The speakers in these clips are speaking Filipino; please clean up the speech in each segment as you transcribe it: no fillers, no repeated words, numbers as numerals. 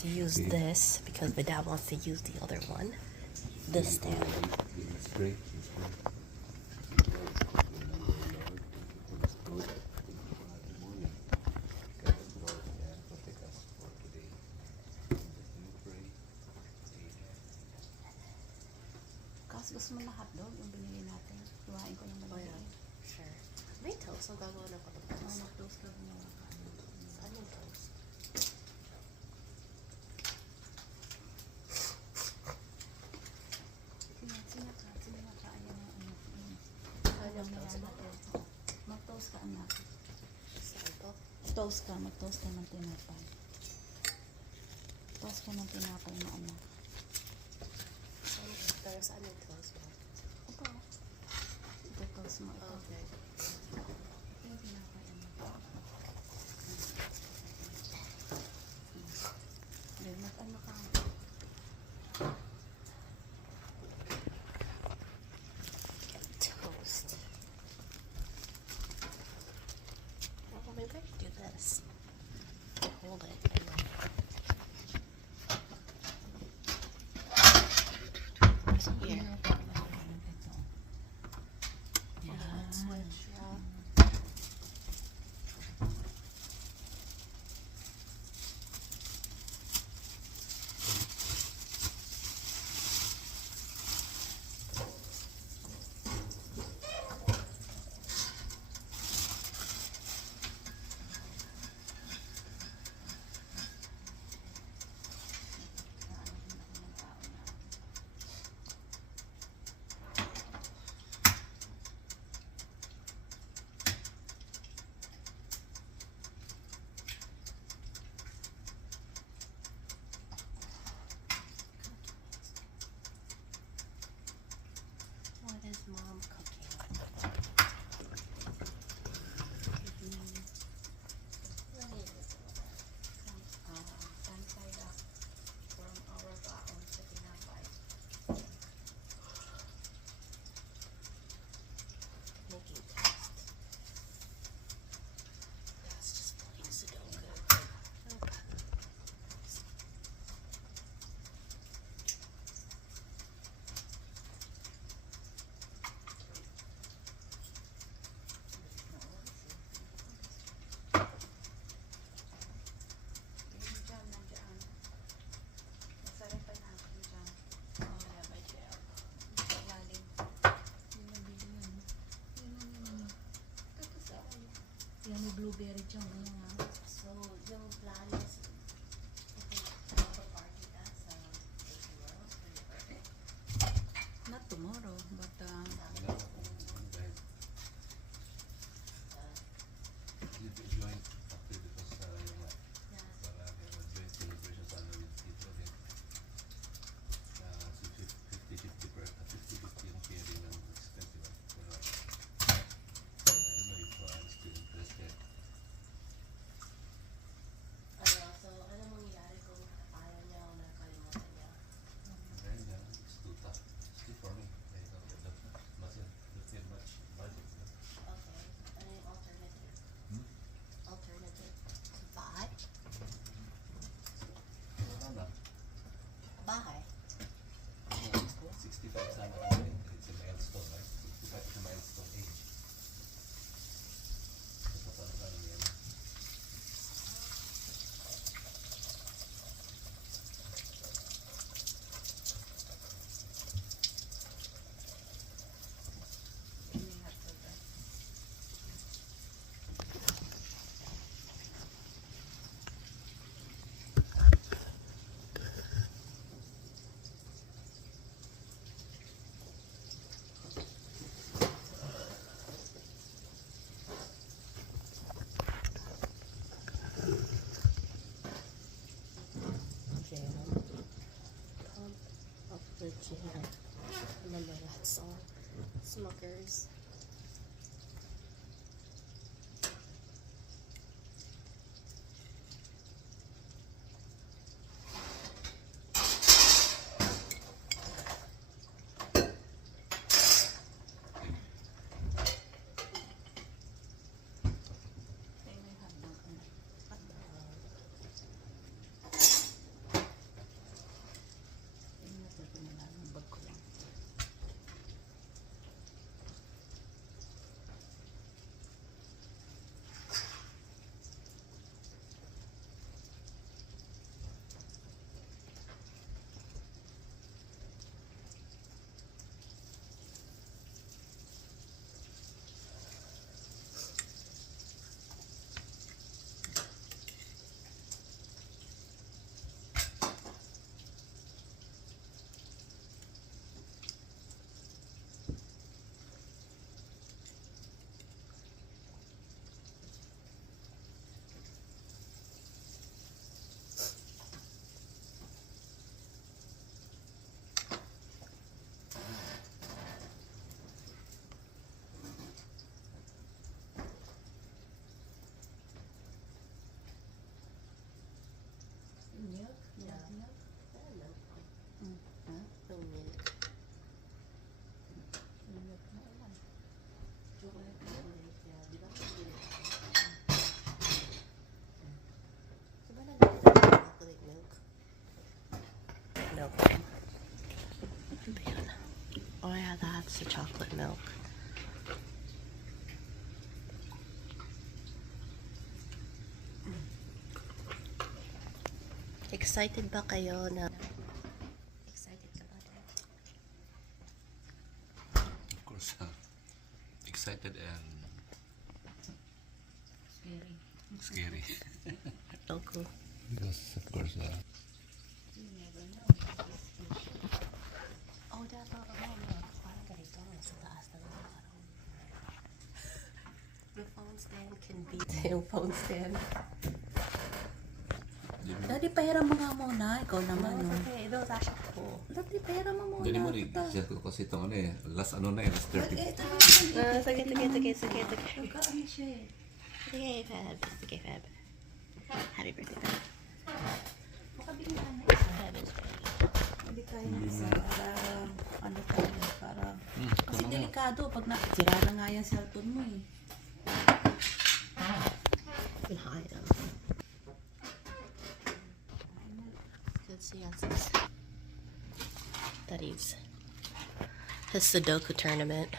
to use this because my dad wants to use the other one. This stand. It's great. It's great. Kasi gusto mo na hotdog yung binili natin. Iwain ko naman. Oh yeah, sure. May toast. Ang gagawin ako ng toast. Mag-toast ka gumawa ka. Saan yung toast? Sinaka. Ayan ang ano. Saan yung toast mo? Mag-toast ka, anak. Saan to? Mag-toast ka ng tinapay. Toast ka ng tinapay na anak. Pero saan yung toast mo? Ito. Ito toast mo. Ito. Okay. Ito yung tinapay, anak. Then, mag-ano ka. Toast. Oh, maybe I could do this. Hold it. And then... Here. Yan. Switch, yeah. What is mom cooking? Sansay from our baon sa tinapay. Making toast. That's just plain Sudoku. Nandiyan. Masarapan natin dyan. Oh, yeah, my jam. Lalim. Yung nabili yun. Yun. Ito sa akin. Yan yung blueberry dyan. Ano nga? So, yung plan is have a party at sa tomorrow for your birthday. Not tomorrow, but Joint after because Yeah. para joint celebration sana with Tito din. So 50-50 yung sharing ng expense, diba? Pero I don't know if I'm still interested. Ano, so, ano mangyayari kung ayaw niya o nakalimutan niya? Right now, it's too tough. Still for me. I don't get that much budget. Okay. Ano yung alternative? Hmm? Alternative? Bahay? Wala na. Bahay? 65 sana kasi it's a milestone, right? 65 is a milestone age. Napapanood yan. Jam. Pump up the jam. Remember that song? Smuckers. Oh yeah, that's the chocolate milk. Excited ba kayo na? Excited ka ba? Of course, excited and Scary. scary. Goku. Because of course, You never know. Oh, dapat parang ganito. Nasa taas na lang. The phone stand can beat yung phone stand. Daddy, pahiram mo nga muna. Ikaw naman, no? Okay, no, that's cool. Daddy, pahiram mo muna. Dali mo rin, share ko kasi itong ano eh, last 30. Sige. Nagkaan siya eh. Sige, Fab. Sige, Fab. Happy birthday, Fab. Makabili ka na. Fab is ready. Hindi tayo ng isa para ano tayo, para kasi delikado pag sira na nga yung cellphone mo eh. You can hide them. Good see on some studies. His Sudoku tournament.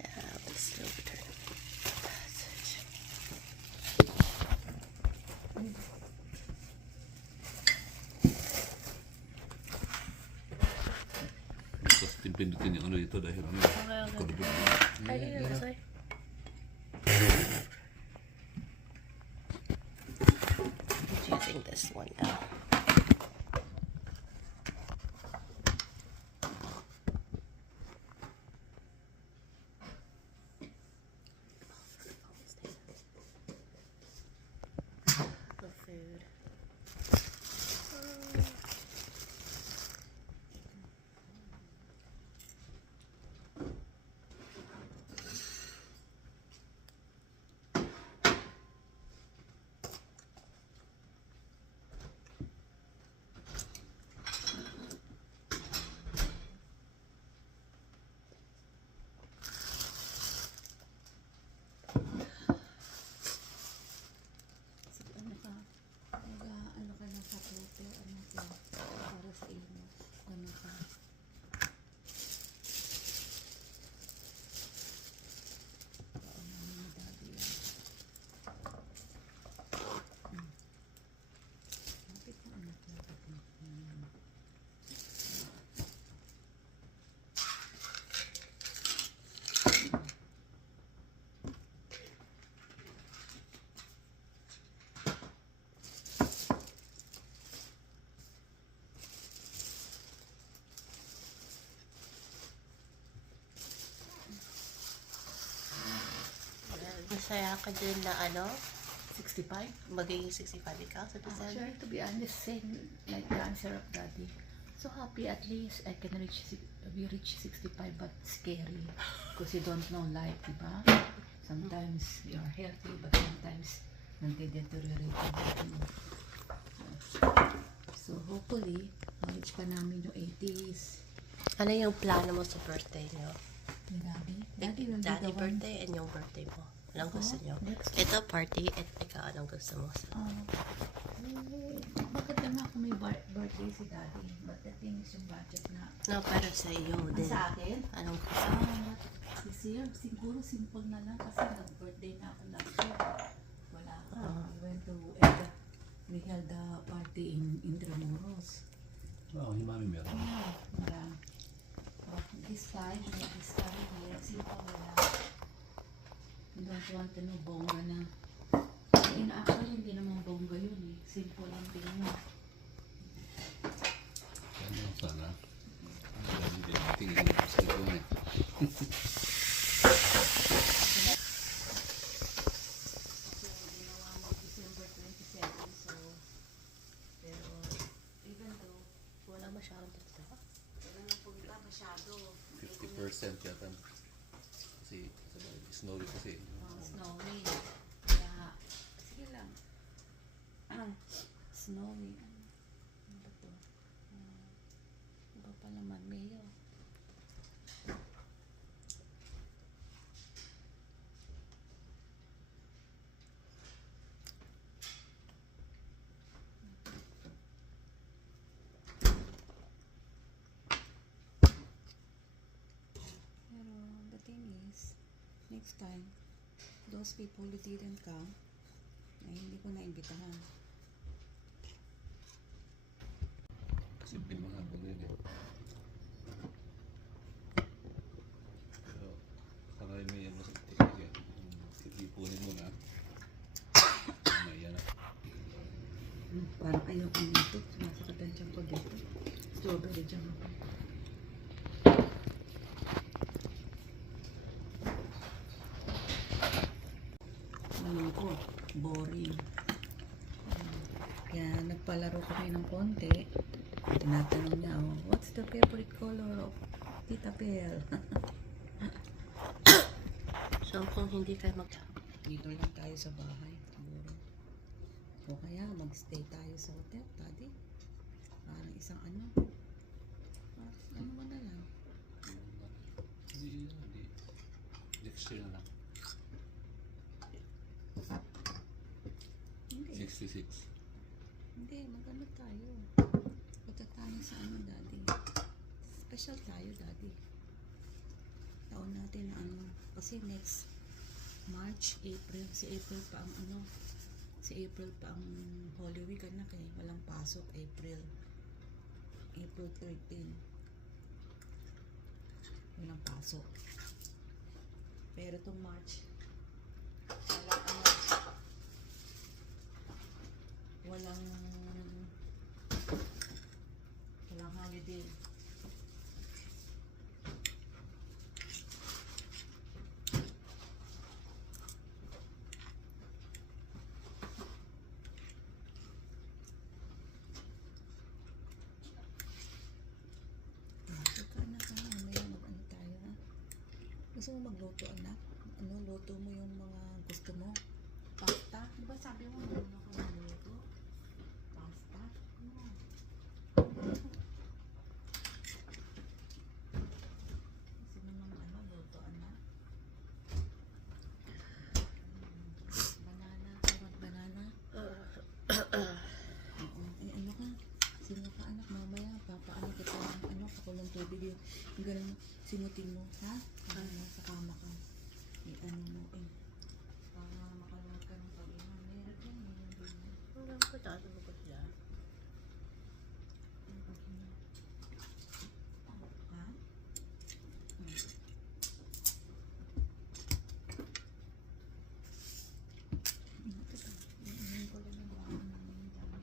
Yeah, the Sudoku tournament. Tapos pindutin yung ano dito dahil ano. Kulubog. I do this way. I'm using this one now. The food. Sige, ano ka? Ano ka na sa photo? Ano ka? Para sa inyo. Ano ka? Oo, namin ni Daddy yan. Lapit na anak na. Masaya ka din na ano? 65? Magiging 65 ikaw sa December? Sure, to be honest, same like the answer of Daddy. So happy at least I can we reach 65 but scary because you don't know life, diba? Sometimes you're healthy but sometimes nagde-deteriorate yung body mo. So hopefully, reach pa namin yung 80s. Ano yung plano mo sa birthday niyo? Ni Daddy? Daddy will be Daddy the one. birthday and yung birthday mo. Anong gusto niyo? Next. Ito party at ikaw anong gusto mo? Bakit naman ako may birthday si Daddy? But the thing is yung budget na. No, para sa iyo din. Sa akin? Anong gusto mo? This year, siguro simple na lang kasi nag-birthday na ako last year. Wala ka. We went to we held a party in Intramuros. Oo, yung mami meron. Marami. But this time here, simple na lang. I don't want to know bongga na. Actually, hindi naman bongga yun eh. Simple lang din yun. Ano sana? Hindi tingin ko sa ito eh. Ginawa mo December 27, so pero even though Wala masyadong dito. wala nang punta masyado 50% yata. Kasi snowy kasi. snowy kaya sige lang snowy ano ba to iba pa naman mayo thing is, next time, those people who didn't come, na hindi ko naimbitahan. Kasi pinamahapon yun eh. Pero, parang may ano sa tiyan. Ipunin mo na. Yan na. Parang ayoko nito. Sumasakatan dyan ko dito. Strawberry jam ako. Alam ko, boring. Kaya nagpalaro kami ng konti. Tinatanong niya, oh, what's the favorite color of Tita Belle? So, kung hindi kayo Dito lang tayo sa bahay, siguro. O kaya magstay tayo sa hotel, Daddy. Parang isang ano. Ano mo na lang. Hindi. Next year na lang. Hindi. 66. Hindi, mag-ano tayo. Punta tayo sa ano, Daddy. Special tayo, Daddy. Taon natin na ano. Kasi next March, April. Si April pa ang ano. Si April pa ang Holy Week, anak eh. Walang pasok, April. April 13. Walang pasok. Pero itong March, walang ano. Walang holiday. Mamaya mag-ano tayo, ha? Gusto mo magluto, anak? Ano, luto mo yung mga gusto mo? Pasta? Di ba sabi mo marunong ka magluto? Pasta? Ano? Gusto mo ng ano, luto, anak? Banana, karot banana? Oo. Eh, ano ka? Sino ka, anak? Mamaya, papaano kita ng ano, pakulong tubig yung ganun, sinutin mo, ha? Sa kama ka. Ano mo, eh. Para makalunod ka ng pag-inom. Meron din, meron din. Hanggang ko tatalo ko sila. Ha? Inumin ko lang yung baon namin yung dami.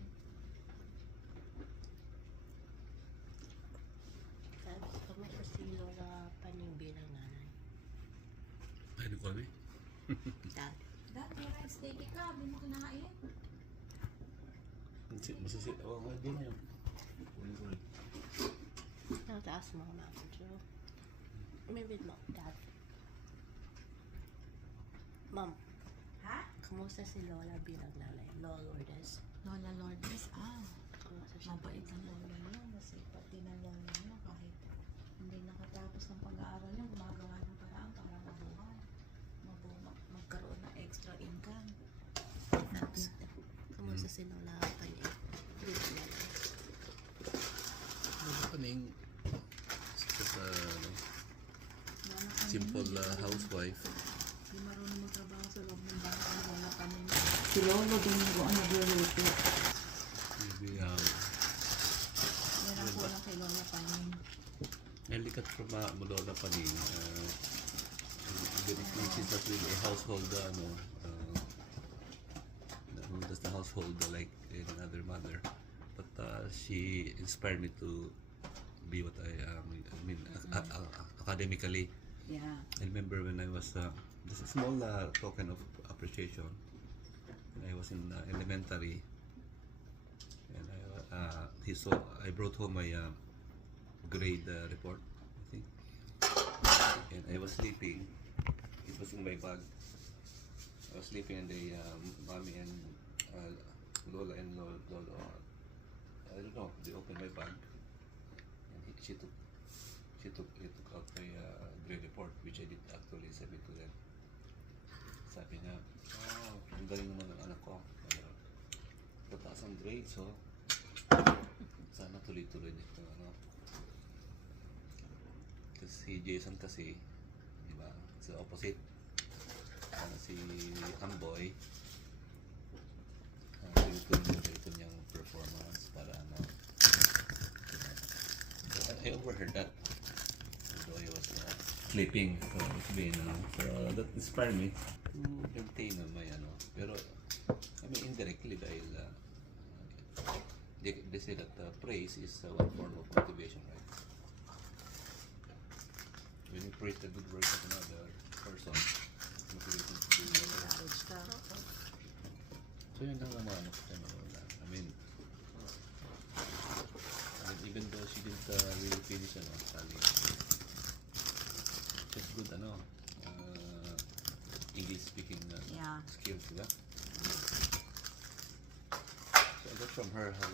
Tapos kamusta si Lola Paning bilang nanay? Ay, di ko alam eh. Dad. Dad, may rice steak ka. Hindi mo kinain. Oo, nga din yun. Now to ask Mama Joe. Maybe not Dad. Mom, Ha? kamusta si Lola bilang nanay? Lola Lourdes. Lola Lourdes, Kamusta siya? mabait ang lola niya. Masipag din ang lola niya kahit hindi nakatapos ng pag-aaral niya, gumagawa ng paraan para mabuhay. Magkaroon ng extra income. Tapos, kamusta si Lola Paning bilang nanay? Ano pa ning sa simple housewife. Hindi marunong magtrabaho sa loob ng bahay ng lola pa niya. Si Lolo Domingo ang nagluluto. Maybe, Yan ang kulang kay Lola pa niya. Elikat from Malola pa ning. She's not really a household, does the household like another mother. But she inspired me to be what I am. I mean, academically. Yeah. I remember when I was just a small token of appreciation. When I was in elementary, and I brought home my grade report, I think, and I was sleeping. It was in my bag. I was sleeping, and mommy and Lola and Lolo, I don't know, they opened my bag, and she took out my grade report, which I did actually submit to them. Sabi niya, ang galing naman ng anak ko. Pataas ang grades, so sana tuloy-tuloy nito, Kasi si Jason kasi, di ba, it's opposite. Si Amboy, ganito niyang performance para ano. I overheard that. Although I was sleeping, so it's been, so that inspired me to maintain on my ano. Pero, I mean, indirectly dahil they say that praise is one form of motivation, right? When you praise the good work of another person, motivation to do better. So yun lang naman ano ko I mean, even though she didn't really finish Sally, just good English speaking Yeah. skills, diba? So I got from her how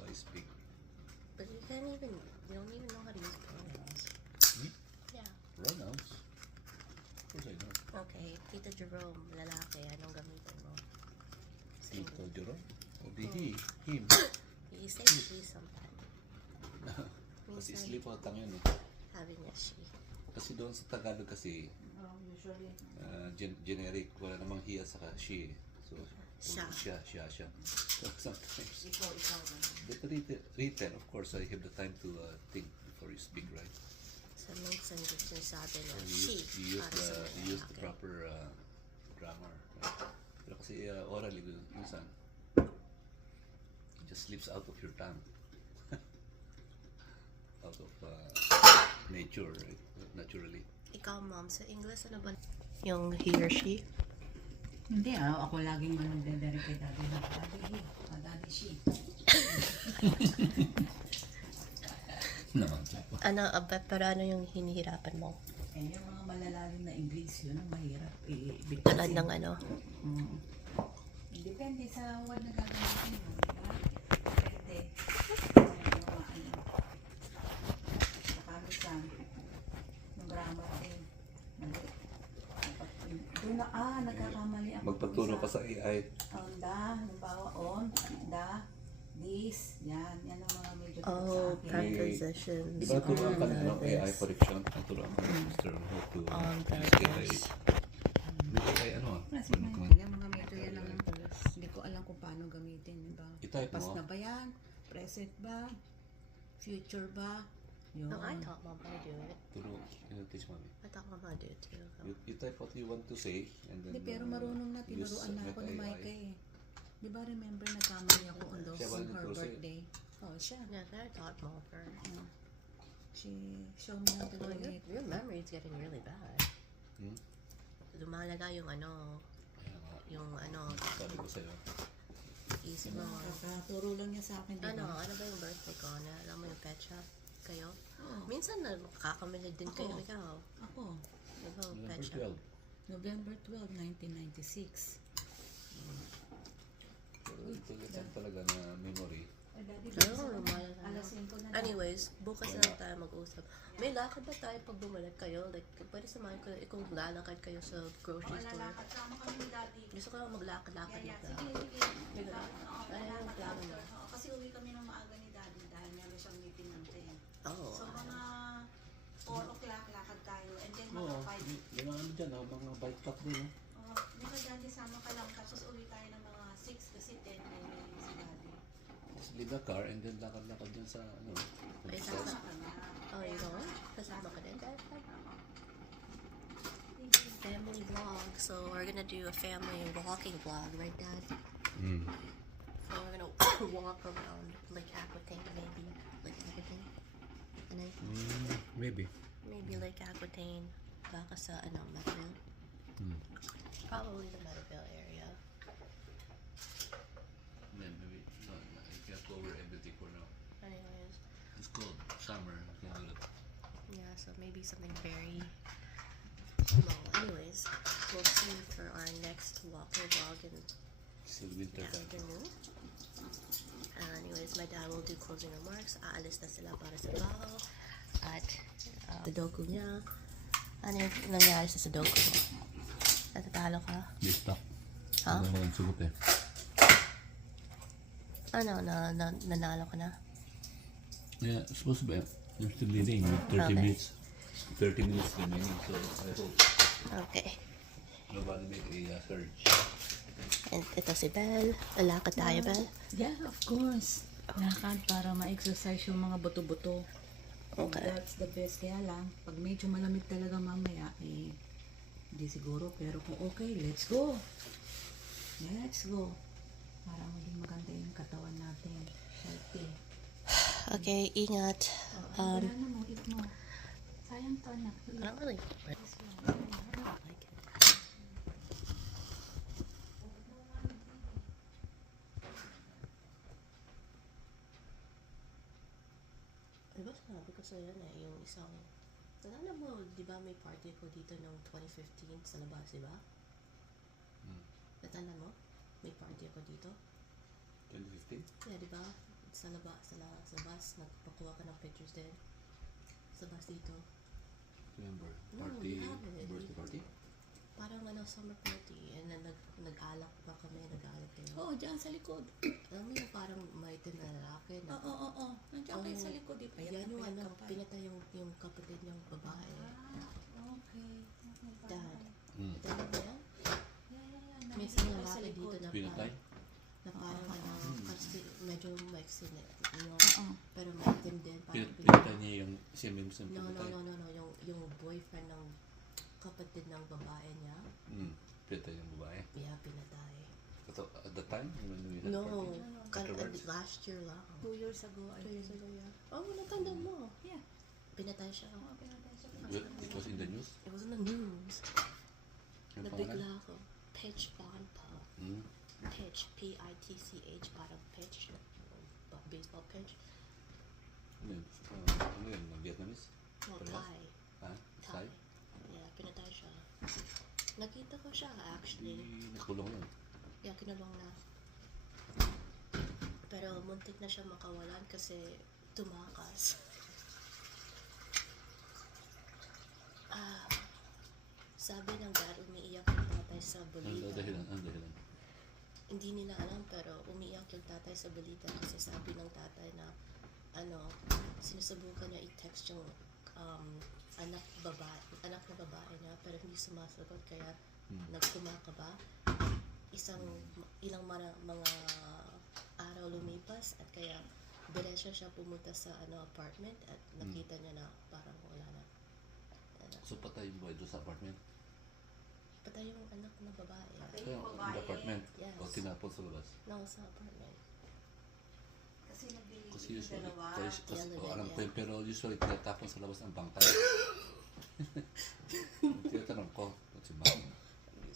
I speak. But you don't even know how to use pronouns. Hmm? Yeah. Pronouns. Of course I know. Okay, Tita Jerome, lalaki, anong gamitin mo? Sa Tito English. Jerome? O di he, him. You say she sometimes. Kasi Minsan, sleep out lang yun eh. sabi niya she. Kasi doon sa Tagalog kasi, Usually. generic, wala namang hiya saka she. So, Siya. siya. So, sometimes, Ikaw. but written, of course, I have the time to think before you speak, right? So, minsan gusto niya sabi niya So, she. you para sa use the lalaki. proper grammar. Right? Pero kasi orally, minsan, it just slips out of your tongue. Out of nature, right? Naturally. Ikaw, mom, sa English, ano ba? Yung he or she? Hindi ako laging nagde-direct kay daddy na daddy he, daddy she. Naman. Ano, pero ano yung hinihirapan mo? Eh, yung mga malalalim na English, yun ang mahirap ibigay. Tulad ng ano? Depende sa word na gagamitin mo, di ba? Depende. Nakalisan. Yung grammar din. Mali. Doon nagkakamali ako. Magpaturo ka sa AI. On the, halimbawa on, the, this, yan ang mga medyo sa Oh, akin. prepositions. Di ba turuan ka ng on AI this. correction? Turuan ka ng Mr. how to On use AI. this. May AI Kasi ano yung mga medyo yan ang hindi ko alam kung paano gamitin, di ba? I-type Past mo. na ba yan? Present ba? Future ba? Yun. No, I taught mom how to do it. Teach mommy. I taught mom how to do it too. You type what you want to say and then Hindi, pero marunong na, use tinuruan na ako ni AI. Micah eh. Di ba remember nagkamali ako on Siya ba her nagturo sa'yo? birthday? Oh, siya. Yeah, I taught mom first. She showed me how to do Well, it. your memory is getting really bad. Hmm? Lumalaga yung ano, Sabi ko sa'yo. isip mo. Kakaturo lang niya sa akin, di Ano ba? ba yung birthday ko? Alam mo yung pet shop kayo? Oo. Minsan na makakamili din kayo, Oo. ikaw. Ako, Diba, pet Number shop? 12. November 12, 1996. Pero ito lang talaga na memory. Oo, lumalala. Alas 5 na. Anyways, bukas na lang tayo mag-usap. May lakad ba tayo pag bumalik kayo? Like, pwede samahan ko kung lalakad kayo sa grocery store. Sama kami ni Daddy. Gusto ko lang maglakad-lakad na Sige, sige. May ganun. Ano yung plano mo? Kasi uwi kami ng maaga ni Daddy dahil meron siyang meeting ng 10. Oh, So mga 4 o'clock lakad tayo and then Oo, mga 5. may mga ano dyan, mga bike path din. Nila Daddy sama ka lang tapos uwi tayo ng mga 6 kasi 10 na yun si Daddy. Just leave the car and then lakad-lakad dyan sa Ay, sa- sama ka na. Oh, you know what? Kasama ka din, Dad? Family vlog. So, we're gonna do a family walking vlog, right, Dad? Hmm. So, we're gonna walk around Lake Aquitaine, maybe. Lake Aquitaine? Ano? Maybe. Maybe Lake Aquitaine. Baka sa, Meadville. Probably the Meadville area. Then maybe no, you can't cover everything for now. Anyways, It's cold. Summer. You can do that. yeah, so maybe something very small. Anyways, we'll see you for our next walking vlog in Still winter the time. afternoon. Anyways, my dad will do closing remarks. Aalis na sila para sa baho. At Sudoku niya. Ano yung nangyari sa Sudoku mo? Natatalo ka? They stop. Ha? Sugot eh. Ano, nanalo ka na? Yeah, supposed to be. I'm still leading with 30 Okay. minutes. 30 minutes remaining, so I hope Okay. nobody make a surge. And ito si Belle. Lalakad tayo, Belle. Yeah, of course. Lakad para ma-exercise yung mga buto-buto. Okay. That's the best. Kaya lang, pag medyo malamig talaga mamaya, hindi siguro. Pero kung okay, let's go. Let's go. Para maging maganda yung katawan natin. Healthy. Okay, ingat. Wala na mo, eat mo. Sayang to, anak. I don't really like it. Diba sinabi ko sa'yo na yung isang... Nalala mo, di ba may party ko dito noong 2015 sa labas, di ba? Natanda mo? May party ako dito. 2015? Yeah, di ba? Sa labas, nagpakuha ka ng pictures din. Sa labas dito. Remember? No, Party, we have it. birthday party? Parang summer party. And then nag-alak pa kami, nag-alak kayo. Oo, dyan sa likod. Alam mo yung parang may na lalaki na... Oo. Nandiyan kayo sa likod. Yan yung pinatay yung kapatid niyang babae. Okay. Dad. Mm. Dad mo yan? Yeah. May isang lalaki dito na Pinatay? kasi medyo maiksi na, Oo. pero maitim din. Parang Pinatay niya yung siya mismo yung No, pinatay? yung boyfriend ng kapatid ng babae niya, Pinatay yung babae? yeah, pinatay. At the time? When we had No, party? Afterwards? last year lang. 2 years ago. 2 years ago, yeah. Oh, natanda mo. Yeah. Pinatay siya. It was in the news? It was in the news. Yung Nabigla ako. Pitch Bonpa. Mm. Pitch, P-I-T-C-H, parang pitch. Baseball pitch. Ano yun? Vietnamese? No, Parehas? Thai. Ha? Thai. Thai? Yeah, pinatay siya. Nakita ko siya actually. Nakulong yun. Yeah, kinulong na. Pero muntik na siya makawalan kasi tumakas. Sabi ng dad, umiiyak yung tatay sa Ang balita. dahilan? Hindi nila alam pero umiiyak yung tatay sa balita kasi sabi ng tatay na sinusubukan niya i-text yung anak na babae niya pero hindi sumasagot kaya nagkumakaba. Ilang mga araw lumipas at kaya diretso siya pumunta sa apartment at nakita niya na parang wala na. So patay yung boy doon sa apartment? Patay yung anak na babae. Kaya in the apartment? Yes. O tinapon sa labas? No, sa apartment. Kasi usually, Yeah, alam ko yeah. yun, pero usually tinatapon sa labas ang bangkay. Tinatanong ko, si Ma'am.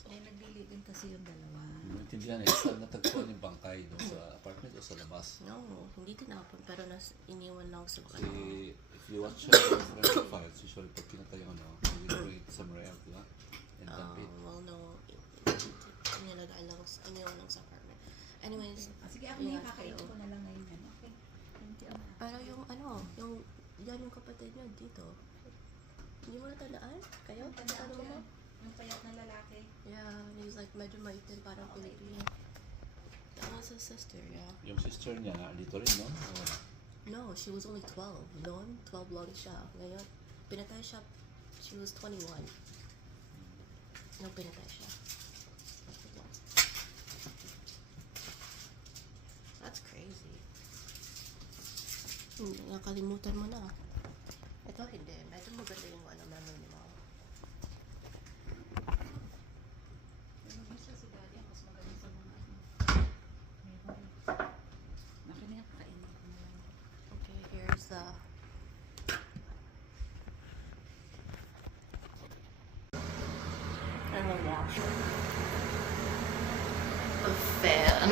Nagliligan kasi yung dalawa. Maintindihan saan natagpuan yung bangkay doon sa apartment o sa labas? No, hindi tinapon pero iniwan lang sa Kasi if you watch forensic files, usually pag pinatay yung we throw it somewhere else, di ba? And dump it. well, no. Iniwan lang sa apartment. Anyways, Sige, ako ingat na kakainin kayo. ko na lang ngayon. Okay. Thank you. Pero yan yung kapatid niya dito. Hindi mo natandaan? Kayo? Ano mo? Yung payat na lalaki. Yeah, he's like medyo maitim parang Pilipino. That was his sister, yeah. Yung sister niya, dito rin, no? O wala? No, she was only 12. Noon, 12 lang siya. Ngayon, pinatay siya, she was 21. No, pinatay siya. That's crazy. Nakalimutan mo na. Ito hindi. Medyo maganda yung memory mo. Si Daddy ang mas magaling sa mga Nakinig kainin ko na lang. Okay, here's the... And the washer. A fan.